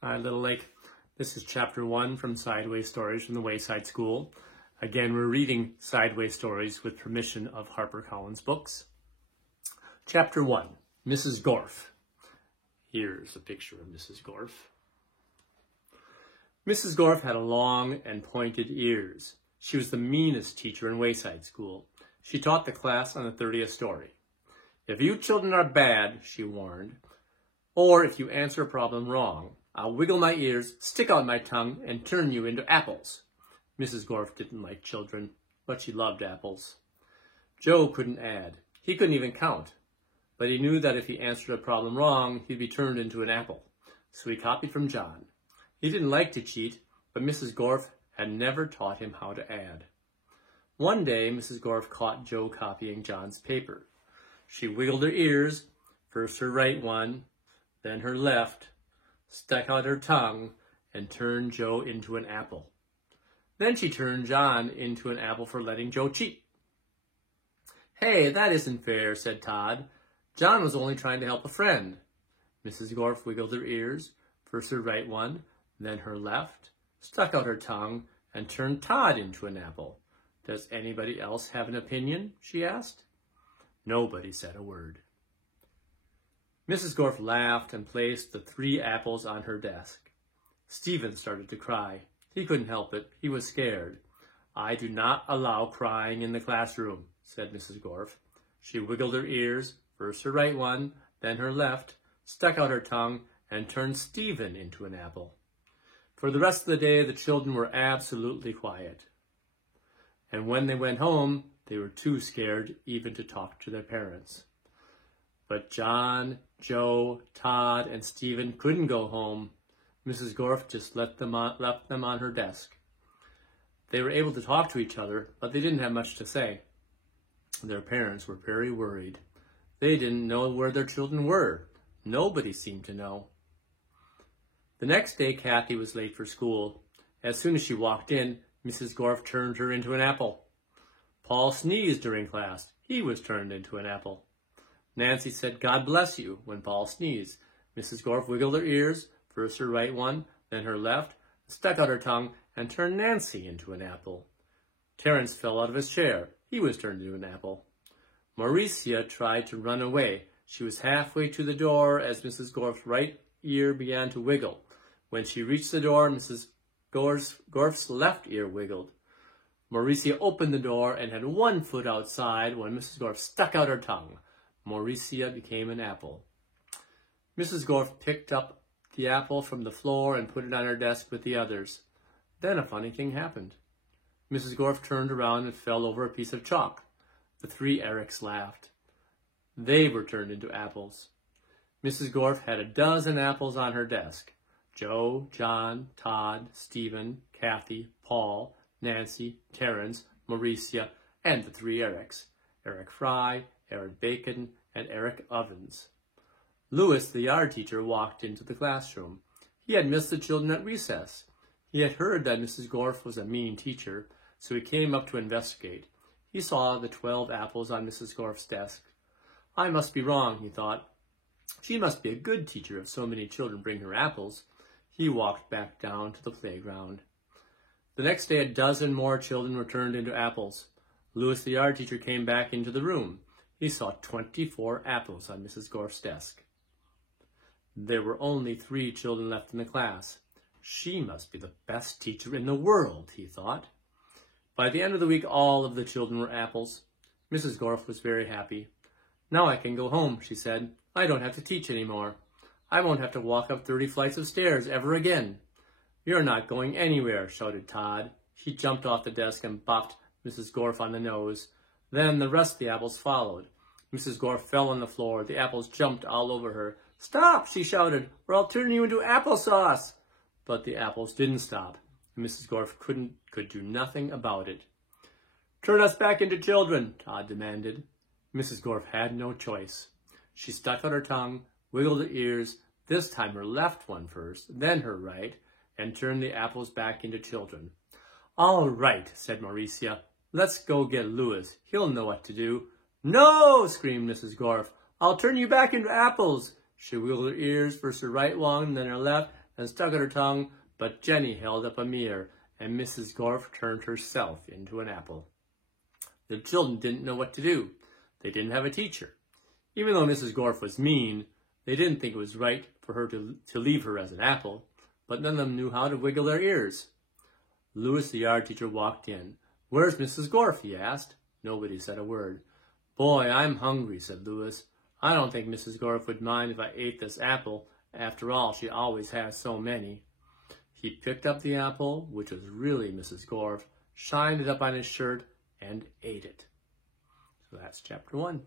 Hi, Little Lake. This is chapter 1 from Sideways Stories from the Wayside School. Again, we're reading Sideways Stories with permission of HarperCollins Books. Chapter 1, Mrs. Gorf. Here's a picture of Mrs. Gorf. Mrs. Gorf had long and pointed ears. She was the meanest teacher in Wayside School. She taught the class on the 30th story. If you children are bad, she warned, or if you answer a problem wrong, I'll wiggle my ears, stick out my tongue, and turn you into apples. Mrs. Gorf didn't like children, but she loved apples. Joe couldn't add. He couldn't even count. But he knew that if he answered a problem wrong, he'd be turned into an apple. So he copied from John. He didn't like to cheat, but Mrs. Gorf had never taught him how to add. One day, Mrs. Gorf caught Joe copying John's paper. She wiggled her ears, first her right one, then her left, stuck out her tongue, and turned Joe into an apple. Then she turned John into an apple for letting Joe cheat. Hey, that isn't fair, said Todd. John was only trying to help a friend. Mrs. Gorf wiggled her ears, first her right one, then her left, stuck out her tongue, and turned Todd into an apple. Does anybody else have an opinion? She asked. Nobody said a word. Mrs. Gorf laughed and placed the 3 apples on her desk. Stephen started to cry. He couldn't help it. He was scared. I do not allow crying in the classroom, said Mrs. Gorf. She wiggled her ears, first her right one, then her left, stuck out her tongue, and turned Stephen into an apple. For the rest of the day, the children were absolutely quiet. And when they went home, they were too scared even to talk to their parents. But John, Joe, Todd, and Stephen couldn't go home. Mrs. Gorf just left them on her desk. They were able to talk to each other, but they didn't have much to say. Their parents were very worried. They didn't know where their children were. Nobody seemed to know. The next day, Kathy was late for school. As soon as she walked in, Mrs. Gorf turned her into an apple. Paul sneezed during class. He was turned into an apple. Nancy said, God bless you, when Paul sneezed. Mrs. Gorf wiggled her ears, first her right one, then her left, stuck out her tongue, and turned Nancy into an apple. Terence fell out of his chair. He was turned into an apple. Mauricia tried to run away. She was halfway to the door as Mrs. Gorf's right ear began to wiggle. When she reached the door, Mrs. Gorf's left ear wiggled. Mauricia opened the door and had one foot outside when Mrs. Gorf stuck out her tongue. Mauricia became an apple. Mrs. Gorf picked up the apple from the floor and put it on her desk with the others. Then a funny thing happened. Mrs. Gorf turned around and fell over a piece of chalk. The 3 Erics laughed. They were turned into apples. Mrs. Gorf had a dozen apples on her desk. Joe, John, Todd, Stephen, Kathy, Paul, Nancy, Terence, Mauricia, and the 3 Erics. Eric Fry, Eric Bacon, and Eric Ovens. Louis, the yard teacher, walked into the classroom. He had missed the children at recess. He had heard that Mrs. Gorf was a mean teacher, so he came up to investigate. He saw the 12 apples on Mrs. Gorf's desk. I must be wrong, he thought. She must be a good teacher if so many children bring her apples. He walked back down to the playground. The next day, a dozen more children were turned into apples. Louis, the yard teacher, came back into the room. He saw 24 apples on Mrs. Gorf's desk. There were only 3 children left in the class. She must be the best teacher in the world, he thought. By the end of the week, all of the children were apples. Mrs. Gorf was very happy. Now I can go home, she said. I don't have to teach anymore. I won't have to walk up 30 flights of stairs ever again. You're not going anywhere, shouted Todd. He jumped off the desk and bopped Mrs. Gorf on the nose. Then the rest of the apples followed. Mrs. Gorf fell on the floor. The apples jumped all over her. Stop, she shouted, or I'll turn you into applesauce. But the apples didn't stop. Mrs. Gorf could do nothing about it. Turn us back into children, Todd demanded. Mrs. Gorf had no choice. She stuck out her tongue, wiggled her ears, this time her left one first, then her right, and turned the apples back into children. All right, said Mauricia. Let's go get Louis. He'll know what to do. No, screamed Mrs. Gorf. I'll turn you back into apples. She wiggled her ears, first her right one, then her left, and stuck out her tongue, but Jenny held up a mirror, and Mrs. Gorf turned herself into an apple. The children didn't know what to do. They didn't have a teacher. Even though Mrs. Gorf was mean, they didn't think it was right for her to leave her as an apple, but none of them knew how to wiggle their ears. Louis, the yard teacher, walked in. "Where's Mrs. Gorf?" he asked. Nobody said a word. "Boy, I'm hungry," said Louis. "I don't think Mrs. Gorf would mind if I ate this apple. After all, she always has so many." He picked up the apple, which was really Mrs. Gorf, shined it up on his shirt, and ate it. So that's chapter 1.